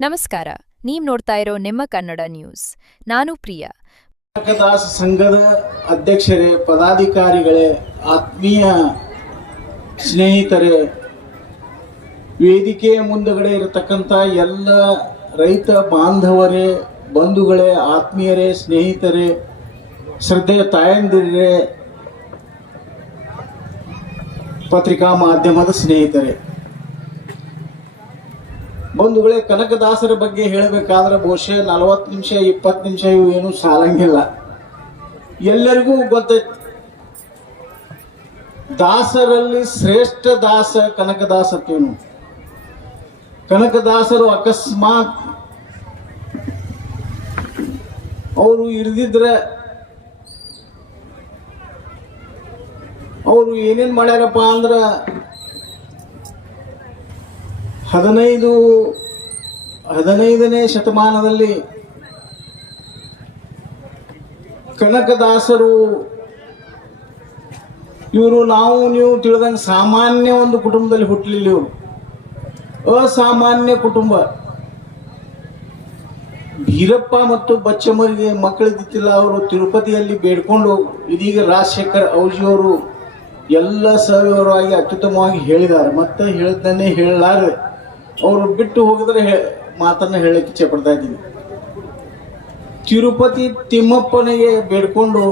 ನಮಸ್ಕಾರ, ನೀವು ನೋಡ್ತಾ ಇರೋ ನಿಮ್ಮ ಕನ್ನಡ ನ್ಯೂಸ್. ನಾನು ಪ್ರಿಯಾ. ಕನಕದಾಸ ಸಂಘದ ಅಧ್ಯಕ್ಷರೇ, ಪದಾಧಿಕಾರಿಗಳೇ, ಆತ್ಮೀಯ ಸ್ನೇಹಿತರೇ, ವೇದಿಕೆಯ ಮುಂದಗಡೆ ಇರತಕ್ಕಂಥ ಎಲ್ಲ ರೈತ ಬಾಂಧವರೇ, ಬಂಧುಗಳೇ, ಆತ್ಮೀಯರೇ, ಸ್ನೇಹಿತರೇ, ಶ್ರದ್ಧೆಯ ತಾಯಂದಿರೇ, ಪತ್ರಿಕಾ ಮಾಧ್ಯಮದ ಸ್ನೇಹಿತರೇ. ಬಂಧುಗಳೇ ಕನಕದಾಸರ ಬಗ್ಗೆ ಹೇಳಬೇಕಾದ್ರೆ ಬಹುಶಃ ನಲವತ್ತು ನಿಮಿಷ, ಇಪ್ಪತ್ತು ನಿಮಿಷ ಇವು ಏನು ಸಾಲಂಗಿಲ್ಲ. ಎಲ್ಲರಿಗೂ ಗೊತ್ತೈತಿ ದಾಸರಲ್ಲಿ ಶ್ರೇಷ್ಠ ದಾಸ ಕನಕದಾಸ ಕನಕದಾಸರು ಅಕಸ್ಮಾತ್ ಅವರು ಇರ್ದಿದ್ರೆ ಅವರು ಏನೇನು ಮಾಡ್ಯಾರಪ್ಪ ಅಂದ್ರೆ ಹದಿನೈದು, ಹದಿನೈದನೇ ಶತಮಾನದಲ್ಲಿ ಕನಕದಾಸರು ಇವರು ನಾವು, ನೀವು ತಿಳಿದಂಗೆ ಸಾಮಾನ್ಯ ಒಂದು ಕುಟುಂಬದಲ್ಲಿ ಹುಟ್ಟಲಿಲ್ಲ ಇವರು. ಅಸಾಮಾನ್ಯ ಕುಟುಂಬ. ಭೀರಪ್ಪ ಮತ್ತು ಬಚ್ಚಮ್ಮರಿಗೆ ಮಕ್ಕಳಿದ್ದಿಲ್ಲ ಅವರು ತಿರುಪತಿಯಲ್ಲಿ ಬೇಡ್ಕೊಂಡು ಇದೀಗ ರಾಜಶೇಖರ್ ಔಜಿಯವರು ಎಲ್ಲ ಸವಿವರವಾಗಿ ಅತ್ಯುತ್ತಮವಾಗಿ ಹೇಳಿದ್ದಾರೆ. ಮತ್ತೆ ಹೇಳಿದ್ದನ್ನೇ ಹೇಳಲಾರೆ. ಅವರು ಬಿಟ್ಟು ಹೋಗಿದ್ರೆ ಮಾತನ್ನ ಹೇಳಕ್ಕೆ ಇಚ್ಛೆ ಪಡ್ತಾ ಇದ್ದೀನಿ. ತಿರುಪತಿ ತಿಮ್ಮಪ್ಪನಿಗೆ ಬೇಡ್ಕೊಂಡು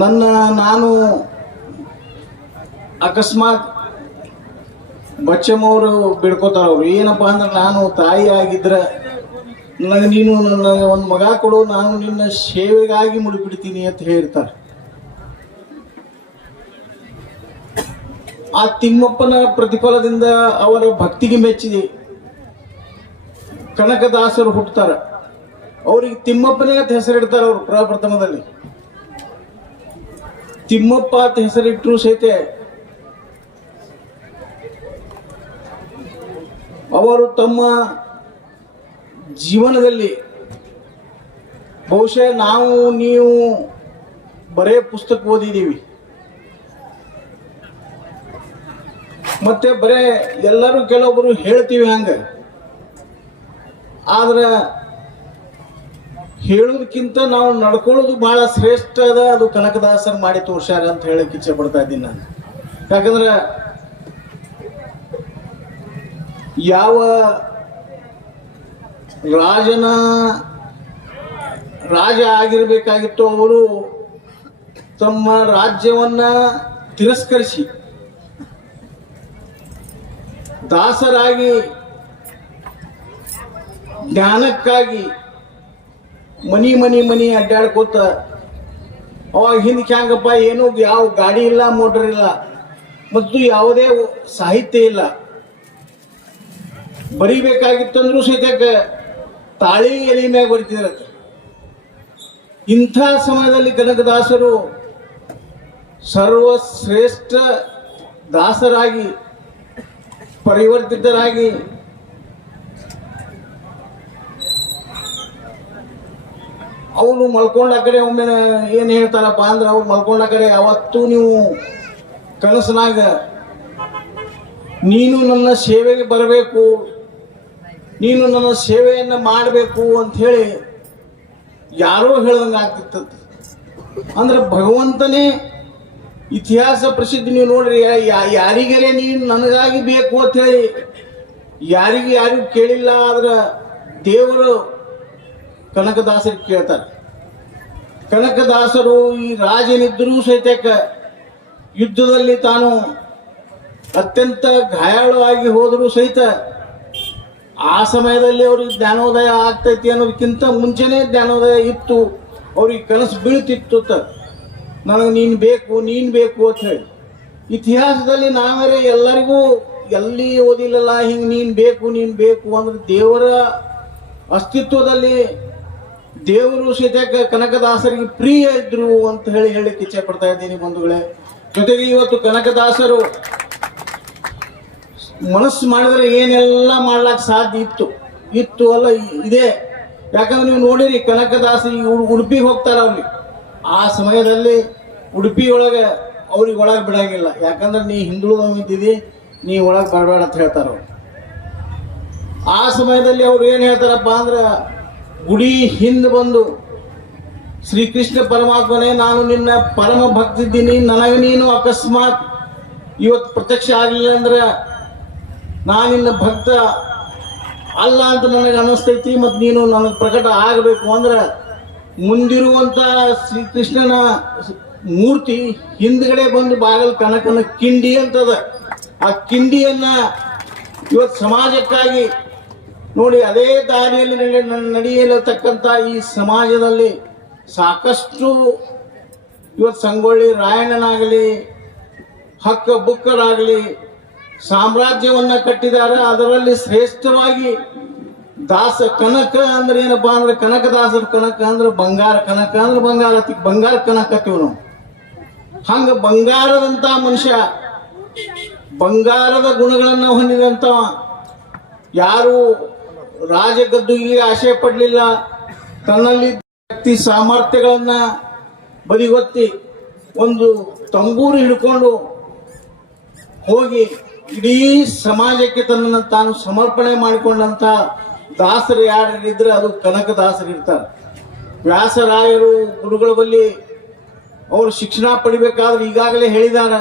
ನನ್ನ ನಾನು ಅಕಸ್ಮಾತ್ ಬಚ್ಚಮ್ಮವರು ಬೇಡ್ಕೋತಾರ ಅವ್ರು. ಏನಪ್ಪ ಅಂದ್ರೆ ನಾನು ತಾಯಿ ಆಗಿದ್ರೆ ನನಗೆ ನೀನು ನನ್ನ ಒಂದು ಮಗ ಕೊಡು, ನಾನು ನಿನ್ನ ಸೇವೆಗಾಗಿ ಮುಡಿಬಿಡ್ತೀನಿ ಅಂತ ಹೇಳ್ತಾರೆ. ಆ ತಿಮ್ಮಪ್ಪನ ಪ್ರತಿಫಲದಿಂದ ಅವರ ಭಕ್ತಿಗೆ ಮೆಚ್ಚಿದೆ. ಕನಕದಾಸರು ಹುಟ್ಟುತ್ತಾರೆ. ಅವರಿಗೆ ತಿಮ್ಮಪ್ಪನೇ ಅಂತ ಹೆಸರಿಡ್ತಾರೆ ಅವರು ಪ್ರಪ್ರಥಮದಲ್ಲಿ. ತಿಮ್ಮಪ್ಪ ಅಂತ ಹೆಸರಿಟ್ಟರು ಸಹಿತ. ಅವರು ತಮ್ಮ ಜೀವನದಲ್ಲಿ ಬಹುಶಃ ನಾವು, ನೀವು ಬರೇ ಪುಸ್ತಕ ಓದಿದ್ದೀವಿ. ಮತ್ತೆ ಬರೇ ಎಲ್ಲರೂ ಕೆಲವೊಬ್ಬರು ಹೇಳ್ತೀವಿ ಹಂಗ. ಆದ್ರೆ ಹೇಳೋದಕ್ಕಿಂತ ನಾವು ನಡ್ಕೊಳ್ಳೋದು ಬಹಳ ಶ್ರೇಷ್ಠ ಅದ, ಅದು ಕನಕದಾಸರು ಮಾಡಿ ತೋರ್ಸ್ಯಾರ ಅಂತ ಹೇಳಕ್ ಇಚ್ಛೆ ಪಡ್ತಾ ಇದ್ದೀನಿ ನಾನು. ಯಾಕಂದ್ರೆ ಯಾವ ರಾಜನ ರಾಜ ಆಗಿರ್ಬೇಕಾಗಿತ್ತು ಅವರು ತಮ್ಮ ರಾಜ್ಯವನ್ನ ತಿರಸ್ಕರಿಸಿ ದಾಸರಾಗಿ, ಜ್ಞಾನಕ್ಕಾಗಿ ಮನಿ ಮನಿ ಮನಿ ಅಡ್ಡಾಡ್ಕೋತ ಅವಾಗ ಹಿಂದಕ್ಕೆ ಹ್ಯಾಂಗಪ್ಪ, ಏನು ಯಾವ ಗಾಡಿ ಇಲ್ಲ, ಮೋಟರ್ ಇಲ್ಲ, ಮತ್ತು ಯಾವುದೇ ಸಾಹಿತ್ಯ ಇಲ್ಲ. ಬರಿಬೇಕಾಗಿತ್ತಂದ್ರೂ ಸಹಿತ ತಾಳಿ ಎಲೆ ಮ್ಯಾಗ ಬರಿತಿದ್ರತ್ತ ಇಂಥ ಸಮಯದಲ್ಲಿ ಕನಕದಾಸರು ಸರ್ವಶ್ರೇಷ್ಠ ದಾಸರಾಗಿ ಪರಿವರ್ತಿತರಾಗಿ ಅವನು ಮಲ್ಕೊಂಡ ಕಡೆ ಒಮ್ಮೆ ಏನು ಹೇಳ್ತಾರಪ್ಪ ಅಂದ್ರೆ ಅವ್ರು ಮಲ್ಕೊಂಡ ಕಡೆ ಅವತ್ತು ನೀವು ಕನಸನಾಗ ನೀನು ನನ್ನ ಸೇವೆಗೆ ಬರಬೇಕು, ನೀನು ನನ್ನ ಸೇವೆಯನ್ನು ಮಾಡಬೇಕು ಅಂತ ಹೇಳಿ ಯಾರೋ ಹೇಳ್ದಂಗೆ ಆಗ್ತಿತ್ತಂತೆ ಅಂದ್ರೆ ಭಗವಂತನೇ ಇತಿಹಾಸ ಪ್ರಸಿದ್ಧಿ ನೀವು ನೋಡ್ರಿ ಯಾರಿಗರೇ ನೀನು ನನಗಾಗಿ ಬೇಕು ಅಂತ ಹೇಳಿ, ಯಾರಿಗೂ ಯಾರಿಗೂ ಕೇಳಿಲ್ಲ ಆದ್ರೆ ದೇವರು ಕನಕದಾಸರಿಗೆ ಕೇಳ್ತಾರೆ ಕನಕದಾಸರು ಈ ರಾಜನಿದ್ದರೂ ಸಹಿತ ಯುದ್ಧದಲ್ಲಿ ತಾನು ಅತ್ಯಂತ ಗಾಯಾಳವಾಗಿ ಹೋದರೂ ಸಹಿತ ಆ ಸಮಯದಲ್ಲಿ ಅವ್ರಿಗೆ ಜ್ಞಾನೋದಯ ಆಗ್ತೈತಿ ಅನ್ನೋದಕ್ಕಿಂತ ಮುಂಚೆನೇ ಜ್ಞಾನೋದಯ ಇತ್ತು, ಅವ್ರಿಗೆ ಕನಸು ಬೀಳ್ತಿತ್ತು. ನನಗೆ ನೀನು ಬೇಕು ನೀನು ಬೇಕು ಅಂತ ಹೇಳಿ. ಇತಿಹಾಸದಲ್ಲಿ ನಾವೇ ಎಲ್ಲರಿಗೂ ಎಲ್ಲಿ ಓದಿಲ್ಲಲ್ಲ, ಹಿಂಗೆ ನೀನು ಬೇಕು ನೀನು ಬೇಕು ಅಂದ್ರೆ ದೇವರ ಅಸ್ತಿತ್ವದಲ್ಲಿ ದೇವರು ಸಹಿತ ಕನಕದಾಸರಿಗೆ ಪ್ರಿಯ ಇದ್ರು ಅಂತ ಹೇಳಿ ಹೇಳಿಕ್ಕೆ ಇಚ್ಛೆ ಪಡ್ತಾ ಇದ್ದೀನಿ ಬಂಧುಗಳೇ. ಜೊತೆಗೆ ಇವತ್ತು ಕನಕದಾಸರು ಮನಸ್ಸು ಮಾಡಿದ್ರೆ ಏನೆಲ್ಲ ಮಾಡ್ಲಾಕ್ ಸಾಧ್ಯ ಇತ್ತು. ಇತ್ತು ಅಲ್ಲ ಇದೆ. ಯಾಕಂದ್ರೆ ನೀವು ನೋಡಿರಿ ಕನಕದಾಸ ಉಡುಪಿಗೆ ಹೋಗ್ತಾರ ಅವ್ರಿಗೆ ಆ ಸಮಯದಲ್ಲಿ ಉಡುಪಿಯೊಳಗೆ ಅವ್ರಿಗೆ ಒಳಗೆ ಬಿಡಂಗಿಲ್ಲ. ಯಾಕಂದ್ರೆ ನೀ ಹಿಂದುಳಿದಿದ್ದೀವಿ ನೀ ಒಳಗೆ ಬರಬೇಡ ಅಂತ ಹೇಳ್ತಾರ ಆ ಸಮಯದಲ್ಲಿ ಅವ್ರು ಏನು ಹೇಳ್ತಾರಪ್ಪ ಅಂದ್ರೆ, ಗುಡಿ ಹಿಂದೆ ಬಂದು ಶ್ರೀಕೃಷ್ಣ ಪರಮಾತ್ಮನೇ, ನಾನು ನಿನ್ನ ಪರಮ ಭಕ್ತಿದ್ದೀನಿ, ನನಗೆ ನೀನು ಅಕಸ್ಮಾತ್ ಇವತ್ತು ಪ್ರತ್ಯಕ್ಷ ಆಗಲಿಲ್ಲ ಅಂದ್ರೆ ನಾನಿನ್ನ ಭಕ್ತ ಅಲ್ಲ ಅಂತ ನನಗೆ ಅನಿಸ್ತೈತಿ ಮತ್ತು ನೀನು ನನಗೆ ಪ್ರಕಟ ಆಗಬೇಕು ಅಂದ್ರೆ ಮುಂದಿರುವಂಥ ಶ್ರೀಕೃಷ್ಣನ ಮೂರ್ತಿ ಹಿಂದ್ಗಡೆ ಬಂದು ಬಾಗಲ್ ಕನಕನ ಕಿಂಡಿ ಅಂತದ. ಆ ಕಿಂಡಿಯನ್ನ ಇವತ್ತು ಸಮಾಜಕ್ಕಾಗಿ ನೋಡಿ ಅದೇ ದಾರಿಯಲ್ಲಿ ನಡೆ ನಡೆಯಲತಕ್ಕಂಥ ಈ ಸಮಾಜದಲ್ಲಿ ಸಾಕಷ್ಟು ಇವತ್ತು ಸಂಗೊಳ್ಳಿ ರಾಯಣ್ಣನಾಗಲಿ, ಹಕ್ಕ ಬುಕ್ಕರಾಗಲಿ ಸಾಮ್ರಾಜ್ಯವನ್ನ ಕಟ್ಟಿದ್ದಾರೆ. ಅದರಲ್ಲಿ ಶ್ರೇಷ್ಠವಾಗಿ ದಾಸ ಕನಕ ಅಂದ್ರೆ ಏನಪ್ಪಾ ಅಂದ್ರೆ ಕನಕದಾಸರ ಕನಕ ಅಂದ್ರೆ ಬಂಗಾರ ಕನಕ ಅಂದ್ರೆ ಬಂಗಾರ ಬಂಗಾರ ಕನಕ ಹತ್ತೀವಿ ನಾವು. ಹಂಗ ಬಂಗಾರದಂತ ಮನುಷ್ಯ ಬಂಗಾರದ ಗುಣಗಳನ್ನ ಹೊಂದಿದಂತವ. ಯಾರು ರಾಜಗದ್ದುಗೆ ಆಶೆ ಪಡಲಿಲ್ಲ. ತನ್ನಲ್ಲಿ ವ್ಯಕ್ತಿ ಸಾಮರ್ಥ್ಯಗಳನ್ನ ಬದಿಗೊತ್ತಿ ಒಂದು ತಂಬೂರು ಹಿಡ್ಕೊಂಡು ಹೋಗಿ ಇಡೀ ಸಮಾಜಕ್ಕೆ ತನ್ನನ್ನು ತಾನು ಸಮರ್ಪಣೆ ಮಾಡಿಕೊಂಡಂತ ದಾಸರು ಯಾರಿದ್ರೆ ಅದು ಕನಕ ದಾಸರು ಇರ್ತಾರೆ. ವ್ಯಾಸರಾಯರು ಗುರುಗಳ ಬಳಿ ಅವರು ಶಿಕ್ಷಣ ಪಡಿಬೇಕಾದ್ರೆ ಈಗಾಗಲೇ ಹೇಳಿದಾರ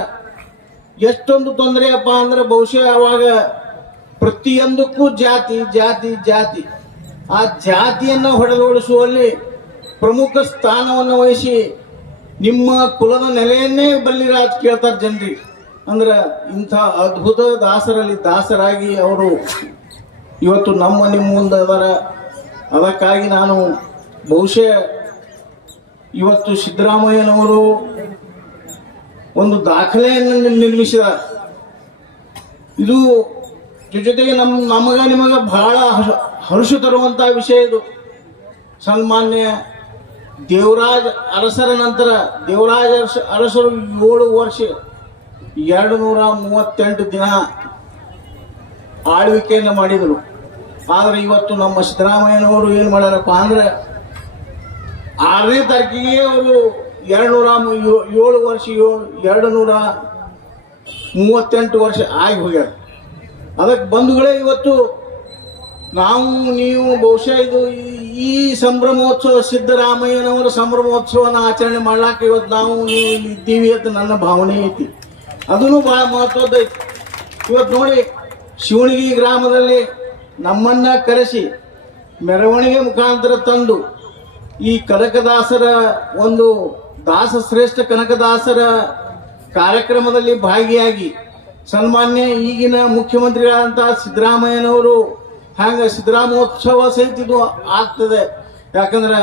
ಎಷ್ಟೊಂದು ತೊಂದರೆಯಪ್ಪ ಅಂದ್ರೆ ಬಹುಶಃ ಅವಾಗ ಪ್ರತಿಯೊಂದಕ್ಕೂ ಜಾತಿ ಜಾತಿ ಜಾತಿ. ಆ ಜಾತಿಯನ್ನ ಹೊಡೆದೋಡಿಸುವಲ್ಲಿ ಪ್ರಮುಖ ಸ್ಥಾನವನ್ನು ವಹಿಸಿ ನಿಮ್ಮ ಕುಲದ ನೆಲೆಯನ್ನೇ ಬಲ್ಲಿರಾಜ್ ಕೇಳ್ತಾರೆ ಜನರಿಗೆ. ಅಂದ್ರೆ ಇಂಥ ಅದ್ಭುತ ದಾಸರಲ್ಲಿ ದಾಸರಾಗಿ ಅವರು ಇವತ್ತು ನಮ್ಮ ನಿಮ್ಮ ಮುಂದೆ ಅದಕ್ಕಾಗಿ ನಾನು ಬಹುಶಃ ಇವತ್ತು ಸಿದ್ದರಾಮಯ್ಯನವರು ಒಂದು ದಾಖಲೆಯನ್ನು ನಿರ್- ನಿರ್ಮಿಸಿದ. ಇದು ಜೊತೆಗೆ ನಮ್ಮ ನಮಗೆ ನಿಮಗೆ ಬಹಳ ತರುವಂತಹ ತರುವಂತ ವಿಷಯ ಇದು. ಸನ್ಮಾನ್ಯ ದೇವರಾಜ್ ಅರಸರ ನಂತರ, ದೇವರಾಜ ಅರಸ, ಅರಸರು ಏಳು ವರ್ಷ, ಎರಡು ನೂರ ಮೂವತ್ತೆಂಟು ದಿನ ಆಳ್ವಿಕೆಯನ್ನು ಮಾಡಿದರು. ಆದರೆ ಇವತ್ತು ನಮ್ಮ ಸಿದ್ದರಾಮಯ್ಯನವರು ಏನು ಮಾಡ್ಯಾರಪ್ಪ ಅಂದ್ರೆ ಆರನೇ ತಾರೀಕಿಗೆ ಅವರು ಎರಡು ಏಳು ವರ್ಷ, ಏಳು ಎರಡು ನೂರ ಮೂವತ್ತೆಂಟು ವರ್ಷ ಆಗಿ ಹೋಗ್ಯಾರ. ಅದಕ್ಕೆ ಬಂಧುಗಳೇ ಇವತ್ತು ನಾವು, ನೀವು ಬಹುಶಃ ಇದು ಈ- ಸಂಭ್ರಮೋತ್ಸವ, ಸಿದ್ದರಾಮಯ್ಯನವರ ಸಂಭ್ರಮೋತ್ಸವನ ಆಚರಣೆ ಮಾಡ್ಲಾಕ ಇವತ್ತು ನಾವು ನೀವು ಇದ್ದೀವಿ ಅಂತ ನನ್ನ ಭಾವನೆ ಐತಿ. ಅದನ್ನು ಬಹಳ ಮಹತ್ವದ ಐತಿ. ಇವತ್ತು ನೋಡಿ ಶಿವಣಗಿ ಗ್ರಾಮದಲ್ಲಿ ನಮ್ಮನ್ನ ಕರೆಸಿ ಮೆರವಣಿಗೆ ಮುಖಾಂತರ ತಂದು ಈ ಕನಕದಾಸರ ಒಂದು ದಾಸ ಶ್ರೇಷ್ಠ ಕನಕದಾಸರ ಕಾರ್ಯಕ್ರಮದಲ್ಲಿ ಭಾಗಿಯಾಗಿ ಸನ್ಮಾನ್ಯ ಈಗಿನ ಮುಖ್ಯಮಂತ್ರಿಗಳಾದಂಥ ಸಿದ್ದರಾಮಯ್ಯನವರು ಹಂಗ ಸಿದ್ದರಾಮೋತ್ಸವ ಸಹಿತ ಇದು ಆಗ್ತದೆ. ಯಾಕಂದ್ರೆ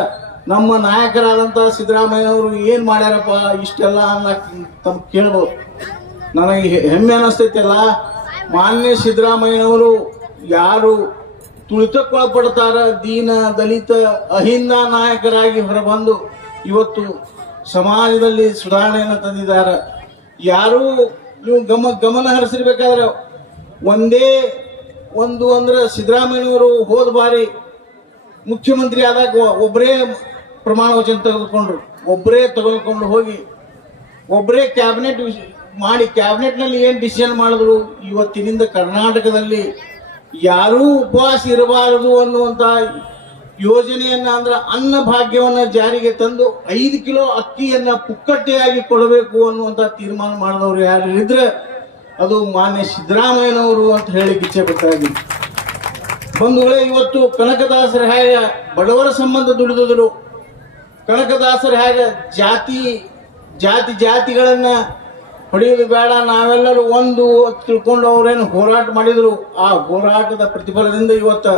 ನಮ್ಮ ನಾಯಕರಾದಂಥ ಸಿದ್ದರಾಮಯ್ಯನವರು ಏನು ಮಾಡ್ಯಾರಪ್ಪ ಇಷ್ಟೆಲ್ಲ ತಮ್ಮ ಕೇಳ್ಬೋದು. ನನಗೆ ಹೆಮ್ಮೆ ಅನಿಸ್ತೈತಲ್ಲ. ಮಾನ್ಯ ಸಿದ್ದರಾಮಯ್ಯನವರು ಯಾರು ತುಳಿತಕ್ಕೊಳಪಡ್ತಾರ ದೀನ, ದಲಿತ, ಅಹಿಂದ ನಾಯಕರಾಗಿ ಹೊರಬಂದು ಇವತ್ತು ಸಮಾಜದಲ್ಲಿ ಸುಧಾರಣೆಯನ್ನು ತಂದಿದ್ದಾರೆ. ಯಾರೂ ನೀವು ಗಮ, ಗಮನ ಹರಿಸಿರ್ಬೇಕಾದ್ರೆ ಒಂದೇ ಒಂದು ಅಂದ್ರೆ ಸಿದ್ದರಾಮಯ್ಯವರು ಹೋದ ಬಾರಿ ಮುಖ್ಯಮಂತ್ರಿ ಆದಾಗ ಒಬ್ಬರೇ ಪ್ರಮಾಣ ವಚನ ತೆಗೆದುಕೊಂಡ್ರು. ಒಬ್ಬರೇ ತೆಗೆದುಕೊಂಡು ಹೋಗಿ ಒಬ್ಬರೇ ಕ್ಯಾಬಿನೆಟ್ ಮಾಡಿ ಕ್ಯಾಬಿನೆಟ್ನಲ್ಲಿ ಏನು ಡಿಸಿಷನ್ ಮಾಡಿದ್ರು? ಇವತ್ತಿನಿಂದ ಕರ್ನಾಟಕದಲ್ಲಿ ಯಾರೂ ಉಪವಾಸ ಇರಬಾರದು ಅನ್ನುವಂಥ ಯೋಜನೆಯನ್ನ ಅಂದ್ರೆ ಅನ್ನ ಭಾಗ್ಯವನ್ನ ಜಾರಿಗೆ ತಂದು ಐದು ಕಿಲೋ ಅಕ್ಕಿಯನ್ನ ಪುಕ್ಕಟ್ಟೆಯಾಗಿ ಕೊಡಬೇಕು ಅನ್ನುವಂಥ ತೀರ್ಮಾನ ಮಾಡಿದವರು ಯಾರು ಇದ್ರೆ ಅದು ಮಾನ್ಯ ಸಿದ್ದರಾಮಯ್ಯನವರು ಅಂತ ಹೇಳಿ ಇಚ್ಛೆ ಪಡ್ತಾಯಿದ್ದೀನಿ ಬಂಧುಗಳೇ, ಇವತ್ತು ಕನಕದಾಸರ ಹೇಗೆ ಬಡವರ ಸಂಬಂಧ ದುಡಿದಿದ್ರು. ಕನಕದಾಸರ ಹೇಗೆ ಜಾತಿ ಜಾತಿ ಜಾತಿಗಳನ್ನ ಹೊಡೆಯೋದು ಬೇಡ. ನಾವೆಲ್ಲರೂ ಒಂದು ತಿಳ್ಕೊಂಡು ಅವರೇನು ಹೋರಾಟ ಮಾಡಿದ್ರು. ಆ ಹೋರಾಟದ ಪ್ರತಿಫಲದಿಂದ ಇವತ್ತು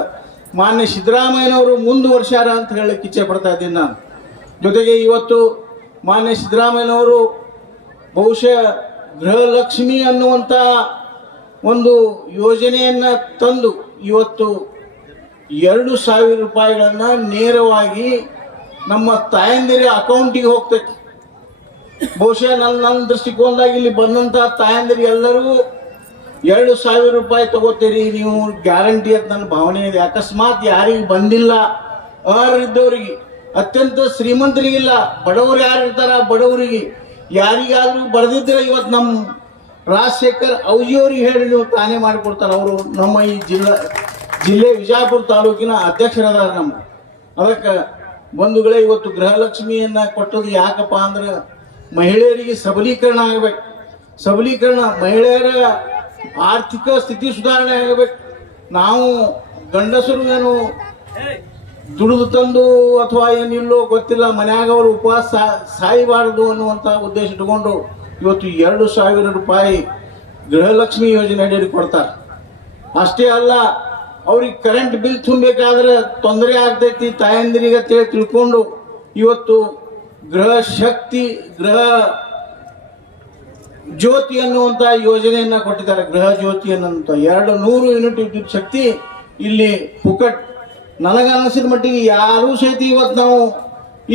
ಮಾನ್ಯ ಸಿದ್ದರಾಮಯ್ಯನವರು ಮುಂದುವರ್ಸ್ಯಾರ ಅಂತ ಹೇಳಕ್ಕೆ ಇಚ್ಛೆ ಪಡ್ತಾ ಇದ್ದೀನಿ ನಾನು. ಜೊತೆಗೆ ಇವತ್ತು ಮಾನ್ಯ ಸಿದ್ದರಾಮಯ್ಯನವರು ಬಹುಶಃ ಗೃಹಲಕ್ಷ್ಮಿ ಅನ್ನುವಂಥ ಒಂದು ಯೋಜನೆಯನ್ನು ತಂದು ಇವತ್ತು ಎರಡು ಸಾವಿರ ರೂಪಾಯಿಗಳನ್ನು ನೇರವಾಗಿ ನಮ್ಮ ತಾಯಂದಿರ ಅಕೌಂಟಿಗೆ ಹೋಗ್ತೈತಿ. ಬಹುಶಃ ನನ್ನ ನನ್ನ ದೃಷ್ಟಿಕೋನದಾಗ ಇಲ್ಲಿ ಬಂದಂತ ತಾಯಂದಿರು ಎಲ್ಲರಿಗೂ ಎರಡು ಸಾವಿರ ರೂಪಾಯಿ ತಗೋತೀರಿ, ನೀವು ಗ್ಯಾರಂಟಿ ಅಂತ ನನ್ನ ಭಾವನೆ ಇದೆ. ಅಕಸ್ಮಾತ್ ಯಾರಿಗೆ ಬಂದಿಲ್ಲ ಅರ್ಹರಿದ್ದವ್ರಿಗೆ ಅತ್ಯಂತ ಶ್ರೀಮಂತರಿಗಿಲ್ಲ ಬಡವರು ಯಾರು ಇರ್ತಾರ, ಬಡವರಿಗೆ, ಯಾರಿಗಾದ್ರೂ ಬರೆದಿದ್ರೆ ಇವತ್ತು ನಮ್ಮ ರಾಜಶೇಖರ್ ಔಜಿಯವ್ರಿಗೆ ಹೇಳಿ ನೀವು ತಾನೇ ಮಾಡಿಕೊಡ್ತಾರೆ. ಅವರು ನಮ್ಮ ಈ ಜಿಲ್ಲಾ, ಜಿಲ್ಲೆ ವಿಜಯಪುರ ತಾಲೂಕಿನ ಅಧ್ಯಕ್ಷರಾದ ನಮ್ಮ ಅದಕ್ಕೆ ಬಂಧುಗಳೇ, ಇವತ್ತು ಗೃಹಲಕ್ಷ್ಮಿಯನ್ನು ಕೊಟ್ಟದ್ದು ಯಾಕಪ್ಪ ಅಂದ್ರೆ ಮಹಿಳೆಯರಿಗೆ ಸಬಲೀಕರಣ ಆಗಬೇಕು. ಸಬಲೀಕರಣ ಮಹಿಳೆಯರ ಆರ್ಥಿಕ ಸ್ಥಿತಿ ಸುಧಾರಣೆ ಆಗಬೇಕು. ನಾವು ಗಂಡಸರು ಏನು ದುಡಿದು ತಂದು ಅಥವಾ ಏನಿಲ್ಲೋ ಗೊತ್ತಿಲ್ಲ, ಮನ್ಯಾಗ ಅವರು ಉಪವಾಸ ಸಾಯಬಾರದು ಅನ್ನುವಂಥ ಉದ್ದೇಶ ಇಟ್ಕೊಂಡು ಇವತ್ತು ಎರಡು ಸಾವಿರ ರೂಪಾಯಿ ಗೃಹಲಕ್ಷ್ಮಿ ಯೋಜನೆ ಅಡಿಯಲ್ಲಿ ಕೊಡ್ತಾರೆ. ಅಷ್ಟೇ ಅಲ್ಲ, ಅವ್ರಿಗೆ ಕರೆಂಟ್ ಬಿಲ್ ತುಂಬಬೇಕಾದ್ರೆ ತೊಂದರೆ ಆಗ್ತೈತಿ ತಾಯಂದಿರಿಗೆ ಅಂತೇಳಿ ತಿಳ್ಕೊಂಡು ಇವತ್ತು ಗೃಹ ಶಕ್ತಿ ಗೃಹ ಜ್ಯೋತಿ ಅನ್ನುವಂಥ ಯೋಜನೆಯನ್ನ ಕೊಟ್ಟಿದ್ದಾರೆ. ಗೃಹ ಜ್ಯೋತಿ ಅನ್ನುವಂಥ ಎರಡು ನೂರು ಯೂನಿಟ್ ವಿದ್ಯುತ್ ಶಕ್ತಿ ಇಲ್ಲಿ ಪುಕಟ್. ನನಗನ್ನಿಸಿದ ಮಟ್ಟಿಗೆ ಯಾರೂ ಸಹಿತ ಇವತ್ತು ನಾವು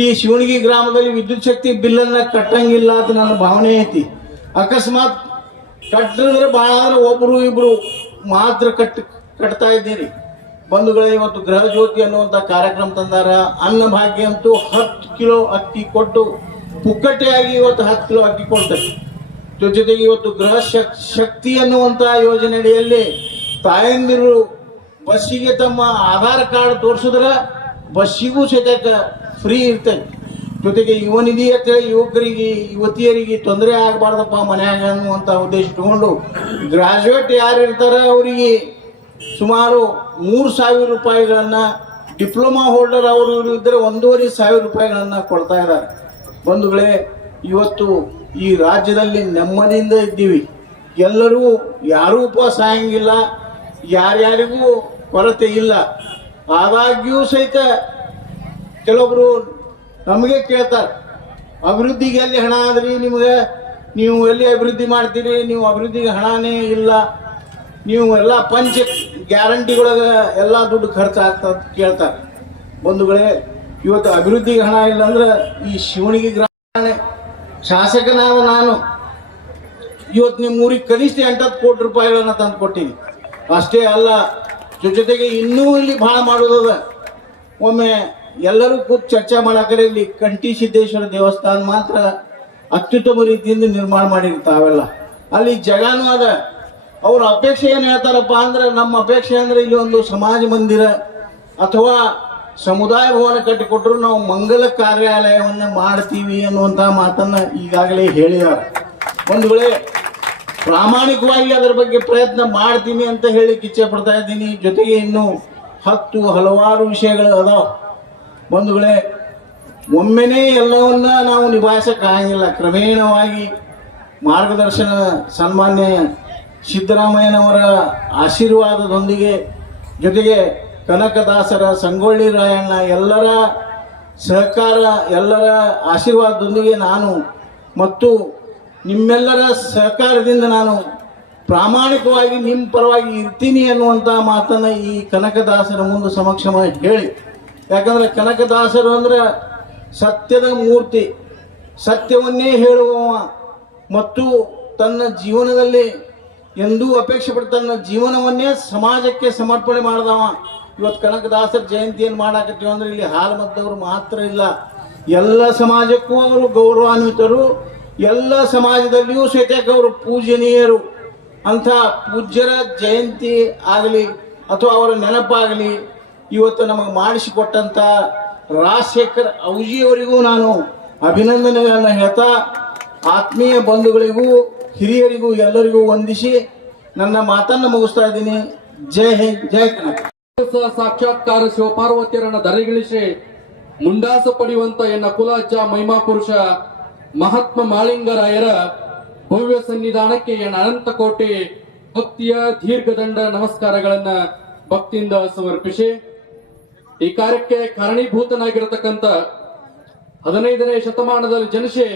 ಈ ಶಿವಣಗಿ ಗ್ರಾಮದಲ್ಲಿ ವಿದ್ಯುತ್ ಶಕ್ತಿ ಬಿಲ್ಲನ್ನು ಕಟ್ಟಂಗಿಲ್ಲ ಅಂತ ನನ್ನ ಭಾವನೆ ಐತಿ. ಅಕಸ್ಮಾತ್ ಕಟ್ಟಿದ್ರೆ ಭಾಳ ಒಬ್ಬರು ಇಬ್ರು ಮಾತ್ರ ಕಟ್ ಕಟ್ತಾ ಇದ್ದೀರಿ. ಬಂಧುಗಳೇ, ಇವತ್ತು ಗೃಹ ಜ್ಯೋತಿ ಅನ್ನುವಂಥ ಕಾರ್ಯಕ್ರಮ ತಂದಾರ. ಅನ್ನ ಭಾಗ್ಯ ಅಂತೂ ಹತ್ತು ಕಿಲೋ ಅಕ್ಕಿ ಕೊಟ್ಟು ಪುಕ್ಕಟ್ಟೆಯಾಗಿ ಇವತ್ತು ಹತ್ತು ಕಿಲೋ ಅಕ್ಕಿ ಕೊಡ್ತಾರೆ. ಜೊತೆಗೆ ಇವತ್ತು ಗೃಹ ಶಕ್- ಶಕ್ತಿ ಅನ್ನುವಂಥ ಯೋಜನೆ ಅಡಿಯಲ್ಲಿ ತಾಯಂದಿರು ಬಸ್ಸಿಗೆ ತಮ್ಮ ಆಧಾರ್ ಕಾರ್ಡ್ ತೋರಿಸಿದ್ರೆ ಬಸ್ಸಿಗೂ ಸಹಿತ ಫ್ರೀ ಇರ್ತೈತಿ ಜೊತೆಗೆ ಯುವ ನಿಧಿ ಅಂತೇಳಿ ಯುವಕರಿಗೆ, ಯುವತಿಯರಿಗೆ ತೊಂದರೆ ಆಗಬಾರ್ದಪ್ಪ ಮನ್ಯಾಗ ಅನ್ನುವಂಥ ಉದ್ದೇಶ ಇಟ್ಕೊಂಡು ಗ್ರಾಜುಯೇಟ್ ಯಾರು ಇರ್ತಾರೆ ಅವರಿಗೆ ಸುಮಾರು ಮೂರು ಸಾವಿರ ರೂಪಾಯಿಗಳನ್ನು ಡಿಪ್ಲೊಮಾ ಹೋಲ್ಡರ್ ಅವರು ಇವರು ಇದ್ದರೆ ಒಂದೂವರೆ ಸಾವಿರ ರೂಪಾಯಿಗಳನ್ನು ಕೊಡ್ತಾ ಇದ್ದಾರೆ. ಬಂಧುಗಳೇ, ಇವತ್ತು ಈ ರಾಜ್ಯದಲ್ಲಿ ನೆಮ್ಮದಿಯಿಂದ ಇದ್ದೀವಿ. ಎಲ್ಲರೂ ಯಾರೂ ಉಪವಾಸ ಸಾಯಂಗಿಲ್ಲ ಯಾರ್ಯಾರಿಗೂ ಕೊರತೆ ಇಲ್ಲ. ಆದಾಗ್ಯೂ ಸಹಿತ ಕೆಲವೊಬ್ರು ನಮಗೆ ಕೇಳ್ತಾರೆ, ಅಭಿವೃದ್ಧಿಗೆ ಎಲ್ಲಿ ಹಣ ಆದ್ರಿ ನಿಮ್ಗೆ? ನೀವು ಎಲ್ಲಿ ಅಭಿವೃದ್ಧಿ ಮಾಡ್ತೀರಿ? ನೀವು ಅಭಿವೃದ್ಧಿಗೆ ಹಣನೇ ಇಲ್ಲ. ನೀವು ಎಲ್ಲ ಪಂಚ ಗ್ಯಾರಂಟಿಗಳೊಳಗೆ ಎಲ್ಲ ದುಡ್ಡು ಅಂತ ಕೇಳ್ತಾರೆ. ಬಂಧುಗಳೇ, ಇವತ್ತು ಅಭಿವೃದ್ಧಿಗೆ ಹಣ ಇಲ್ಲ ಅಂದ್ರೆ ಈ ಶಿವಣಿಗೆ ಗ್ರಾಮ ಶಾಸಕನಾದ ನಾನು. ಇವತ್ತು ನಿಮ್ಮ ಊರಿಗೆ ಕನಿಷ್ಠ ಎಂಟತ್ತು ಕೋಟಿ ರೂಪಾಯಿಗಳನ್ನ ತಂದು ಕೊಟ್ಟೀನಿ. ಅಷ್ಟೇ ಅಲ್ಲ ಜೊತೆಗೆ ಇನ್ನೂ ಇಲ್ಲಿ ಭಾಳ ಮಾಡೋದದ ಒಮ್ಮೆ ಎಲ್ಲರೂ ಕೂತ್ ಚರ್ಚೆ ಮಾಡಾಕರೆ ಇಲ್ಲಿ ಕಂಠಿ ಸಿದ್ದೇಶ್ವರ ದೇವಸ್ಥಾನ ಮಾತ್ರ ಅತ್ಯುತ್ತಮ ರೀತಿಯಿಂದ ನಿರ್ಮಾಣ ಮಾಡಿರ್ತಾವೆಲ್ಲ. ಅಲ್ಲಿ ಜಗಾನು ಅದ. ಅವ್ರ ಅಪೇಕ್ಷೆ ಏನು ಹೇಳ್ತಾರಪ್ಪ ಅಂದ್ರೆ ನಮ್ಮ ಅಪೇಕ್ಷೆ ಅಂದ್ರೆ ಇಲ್ಲಿ ಒಂದು ಸಮಾಜ ಮಂದಿರ ಅಥವಾ ಸಮುದಾಯ ಭವನ ಕಟ್ಟಿಕೊಟ್ರು ನಾವು ಮಂಗಲ ಕಾರ್ಯಾಲಯವನ್ನ ಮಾಡ್ತೀವಿ ಅನ್ನುವಂಥ ಮಾತನ್ನ ಈಗಾಗಲೇ ಹೇಳಿದ್ದಾರೆ. ಒಂದು ವೇಳೆ ಪ್ರಾಮಾಣಿಕವಾಗಿ ಅದರ ಬಗ್ಗೆ ಪ್ರಯತ್ನ ಮಾಡ್ತೀನಿ ಅಂತ ಹೇಳಿ ಇಚ್ಛೆ ಪಡ್ತಾ ಇದ್ದೀನಿ. ಜೊತೆಗೆ ಇನ್ನು ಹತ್ತು ಹಲವಾರು ವಿಷಯಗಳು ಅದಾವ. ವೇಳೆ ಒಮ್ಮೆನೇ ಎಲ್ಲವನ್ನ ನಾವು ನಿಭಾಯಿಸಕ್ಕಾಗಿಲ್ಲ. ಕ್ರಮೇಣವಾಗಿ ಮಾರ್ಗದರ್ಶನ ಸನ್ಮಾನ್ಯ ಸಿದ್ದರಾಮಯ್ಯನವರ ಆಶೀರ್ವಾದದೊಂದಿಗೆ ಜೊತೆಗೆ ಕನಕದಾಸರ ಸಂಗೊಳ್ಳಿ ರಾಯಣ್ಣ ಎಲ್ಲರ ಸಹಕಾರ, ಎಲ್ಲರ ಆಶೀರ್ವಾದದೊಂದಿಗೆ ನಾನು ಮತ್ತು ನಿಮ್ಮೆಲ್ಲರ ಸಹಕಾರದಿಂದ ನಾನು ಪ್ರಾಮಾಣಿಕವಾಗಿ ನಿಮ್ಮ ಪರವಾಗಿ ಇರ್ತೀನಿ ಅನ್ನುವಂಥ ಮಾತನ್ನು ಈ ಕನಕದಾಸರ ಮುಂದೆ ಸಮಕ್ಷಮವಾಗಿ ಹೇಳಿ. ಯಾಕಂದ್ರೆ ಕನಕದಾಸರು ಅಂದ್ರೆ ಸತ್ಯದ ಮೂರ್ತಿ. ಸತ್ಯವನ್ನೇ ಹೇಳುವವ ಮತ್ತು ತನ್ನ ಜೀವನದಲ್ಲಿ ಎಂದೂ ಅಪೇಕ್ಷೆ ಪಡ್ತಾನ ಜೀವನವನ್ನೇ ಸಮಾಜಕ್ಕೆ ಸಮರ್ಪಣೆ ಮಾಡಿದವ. ಇವತ್ತು ಕನಕದಾಸರ ಜಯಂತಿಯನ್ನು ಮಾಡಾಕತ್ತೀವಿ ಅಂದ್ರೆ ಇಲ್ಲಿ ಹಾಲು ಮದ್ದವರು ಮಾತ್ರ ಇಲ್ಲ. ಎಲ್ಲ ಸಮಾಜಕ್ಕೂ ಅವರು ಗೌರವಾನ್ವಿತರು. ಎಲ್ಲ ಸಮಾಜದಲ್ಲಿಯೂ ಸಹಿತ ಅವರು ಪೂಜನೀಯರು. ಅಂಥ ಪೂಜ್ಯರ ಜಯಂತಿ ಆಗಲಿ ಅಥವಾ ಅವರ ನೆನಪಾಗಲಿ, ಇವತ್ತು ನಮಗೆ ಮಾಡಿಸಿಕೊಟ್ಟಂಥ ರಾಜಶೇಖರ್ ಔಜಿಯವರಿಗೂ ನಾನು ಅಭಿನಂದನೆಗಳನ್ನು ಹೇಳ್ತಾ, ಆತ್ಮೀಯ ಬಂಧುಗಳಿಗೂ ಹಿರಿಯರಿಗೂ ಎಲ್ಲರಿಗೂ ವಂದಿಸಿ ನನ್ನ ಮಾತನ್ನು ಮುಗಿಸ್ತಾ ಇದ್ದೀನಿ. ಜೈ ಹಿಂದ್, ಜೈ ಕನಕ. ಸಾಕ್ಷಾತ್ಕಾರ ಶಿವಪಾರ್ವತಿಯರನ್ನ ದರೆಗಿಳಿಸಿ ಮುಂಡಾಸ ಪಡೆಯುವಂತ ಎನ್ನ ಕುಲಾಜ ಮಹಿಮಾ ಪುರುಷ ಮಹಾತ್ಮ ಮಾಳಿಂಗರಾಯರ ಭವ್ಯ ಸನ್ನಿಧಾನಕ್ಕೆ ಎನ್ನ ಅನಂತ ಕೋಟಿ ಭಕ್ತಿಯ ದೀರ್ಘದಂಡ ನಮಸ್ಕಾರಗಳನ್ನ ಭಕ್ತಿಯಿಂದ ಸಮರ್ಪಿಸಿ ಈ ಕಾರ್ಯಕ್ಕೆ ಕಾರಣೀಭೂತನಾಗಿರತಕ್ಕಂತ ಹದಿನೈದನೇ ಶತಮಾನದಲ್ಲಿ ಜನಿಸಿ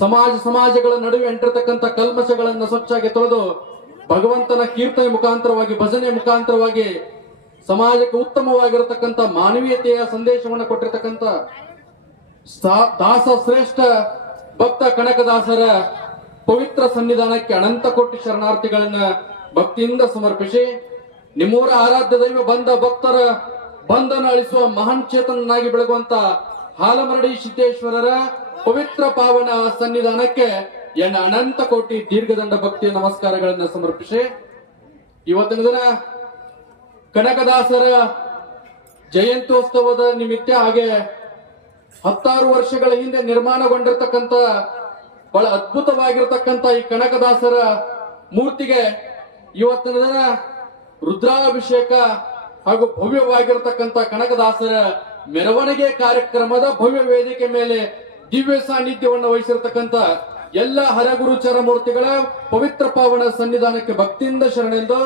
ಸಮಾಜ ಸಮಾಜಗಳ ನಡುವೆ ಎಂಟಿರತಕ್ಕಂಥ ಕಲ್ಮಶಗಳನ್ನು ಸ್ವಚ್ಛಾಗಿ ತೊಳೆದು ಭಗವಂತನ ಕೀರ್ತನೆ ಮುಖಾಂತರವಾಗಿ, ಭಜನೆ ಮುಖಾಂತರವಾಗಿ ಸಮಾಜಕ್ಕೆ ಉತ್ತಮವಾಗಿರತಕ್ಕಂಥ ಮಾನವೀಯತೆಯ ಸಂದೇಶವನ್ನು ಕೊಟ್ಟಿರತಕ್ಕಂಥ ದಾಸ ಶ್ರೇಷ್ಠ ಭಕ್ತ ಕನಕದಾಸರ ಪವಿತ್ರ ಸನ್ನಿಧಾನಕ್ಕೆ ಅನಂತ ಕೋಟಿ ಶರಣಾರ್ಥಿಗಳನ್ನ ಭಕ್ತಿಯಿಂದ ಸಮರ್ಪಿಸಿ, ನಿಮ್ಮೂರ ಆರಾಧ್ಯ ದೈವ ಬಂದ ಭಕ್ತರ ಬಂಧನ ಅಳಿಸುವ ಮಹಾನ್ ಚೇತನನಾಗಿ ಬೆಳಗುವಂತ ಹಾಲಮರಡಿ ಸಿದ್ದೇಶ್ವರರ ಪವಿತ್ರ ಪಾವನ ಸನ್ನಿಧಾನಕ್ಕೆ ಎನ್ನ ಅನಂತ ಕೋಟಿ ದೀರ್ಘದಂಡ ಭಕ್ತಿಯ ನಮಸ್ಕಾರಗಳನ್ನು ಸಮರ್ಪಿಸಿ, ಇವತ್ತಿನ ದಿನ ಕನಕದಾಸರ ಜಯಂತ್ಯೋತ್ಸವದ ನಿಮಿತ್ತ ಹಾಗೆ ಹತ್ತಾರು ವರ್ಷಗಳ ಹಿಂದೆ ನಿರ್ಮಾಣಗೊಂಡಿರ್ತಕ್ಕಂಥ ಬಹಳ ಅದ್ಭುತವಾಗಿರತಕ್ಕಂತ ಈ ಕನಕದಾಸರ ಮೂರ್ತಿಗೆ ಇವತ್ತಿನ ದಿನ ರುದ್ರಾಭಿಷೇಕ ಹಾಗೂ ಭವ್ಯವಾಗಿರತಕ್ಕಂತ ಕನಕದಾಸರ ಮೆರವಣಿಗೆ ಕಾರ್ಯಕ್ರಮದ ಭವ್ಯ ವೇದಿಕೆ ಮೇಲೆ ದಿವ್ಯ ಸಾನ್ನಿಧ್ಯವನ್ನು ವಹಿಸಿರತಕ್ಕಂತ ಎಲ್ಲ ಹರಗುರುಚರ ಮೂರ್ತಿಗಳ ಪವಿತ್ರ ಪಾವನ ಸನ್ನಿಧಾನಕ್ಕೆ ಭಕ್ತಿಯಿಂದ ಶರಣೆಂದು